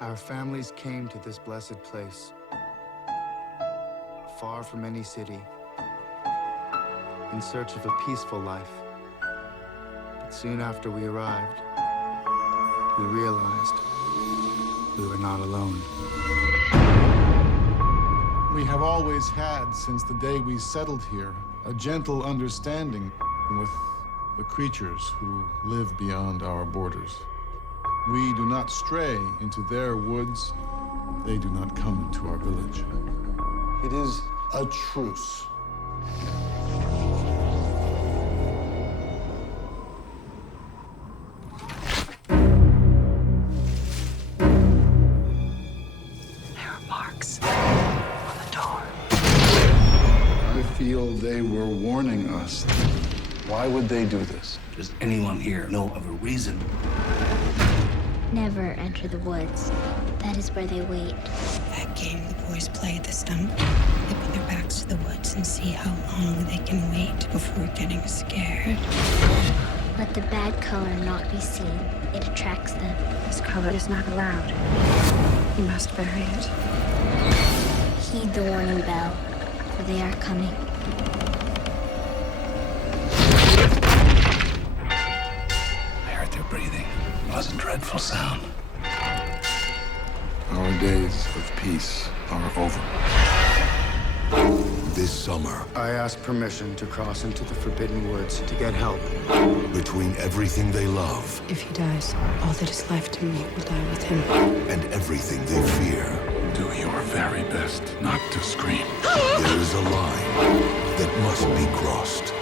Our families came to this blessed place, far from any city, in search of a peaceful life. But soon after we arrived, we realized we were not alone. We have always had, since the day we settled here, a gentle understanding with the creatures who live beyond our borders. We do not stray into their woods. They do not come into our village. It is a truce. There are marks on the door. I feel they were warning us. Why would they do this? Does anyone here know of a reason? Never enter the woods. That is where they wait. That game the boys play at the stump. They put their backs to the woods and see how long they can wait before getting scared. Let the bad color not be seen. It attracts them. This color is not allowed. You must bury it. Heed the warning bell, for they are coming. I heard their breathing. It was a dreadful sound. Our days of peace are over. This summer, I asked permission to cross into the Forbidden Woods to get help. between everything they love If he dies, all that is left to me will die with him. and everything they fear, Do your very best not to scream. there is a line that must be crossed.